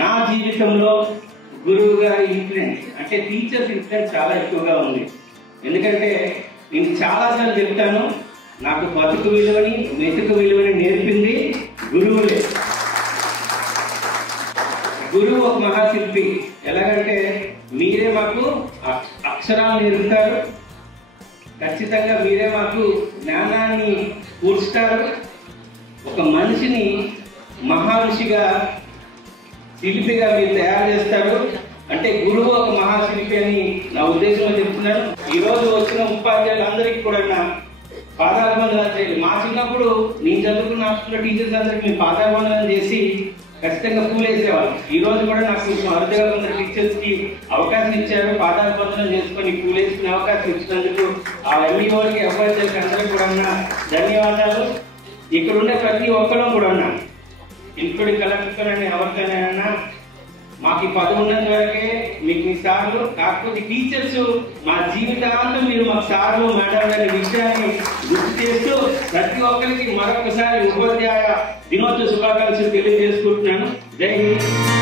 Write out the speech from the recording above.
నా జీవితంలో గురువు గారి ఇన్ఫ్లుయెన్స్ అంటే టీచర్స్ ఇన్ఫ్లుయెన్స్ చాలా ఎక్కువగా ఉంది. ఎందుకంటే నేను చాలాసార్లు చెప్తాను, నాకు బతుకు విలువని మెతుకు విలువని నేర్పింది గురువులే. గురువు ఒక మహాశిల్పి. ఎలాగంటే మీరే మాకు అక్షరాలు నేర్పుతారు, ఖచ్చితంగా మీరే మాకు జ్ఞానాన్ని కూర్చుతారు, ఒక మనిషిని మహారుషిగా శిల్పిగా మీరు తయారు చేస్తారు. అంటే గురువు ఒక మహాశిల్పి అని నా ఉద్దేశంలో చెప్తున్నాను. ఈ రోజు వచ్చిన ఉపాధ్యాయులందరికీ కూడా పాదాభివందనాలు చేయాలి. మా చిన్నప్పుడు నేను చదువుకున్న హాస్టల్లో టీచర్స్ అందరికీ మేము పాదాభివందనం చేసి ఖచ్చితంగా పూలేసేవాళ్ళు. ఈ రోజు కూడా నాకు అరుదుగా కొందరు టీచర్స్ కి అవకాశం ఇచ్చారు, పాదాభివందనం చేసుకొని పూలేసుకునే అవకాశం ఇచ్చినందుకు ఆ ఎంఈఓకి ఉపాధ్యాయులకి అందరికీ కూడా ధన్యవాదాలు. ఇక్కడ ఉండే ప్రతి ఒక్కరూ కూడా ఇంక్లూడింగ్ కలెక్టర్ అని ఎవరికైనా మాకు ఈ పదవి ఉన్నంత వరకే మీకు మీ సార్లు, కాకపోతే టీచర్స్ మా జీవితాంతం మీరు మాకు సార్లు మేడం అనే విషయాన్ని గుర్తు చేస్తూ ప్రతి ఒక్కరికి మరొకసారి ఉపాధ్యాయ దినోత్సవ శుభాకాంక్షలు తెలియజేసుకుంటున్నాను. జై హింద్.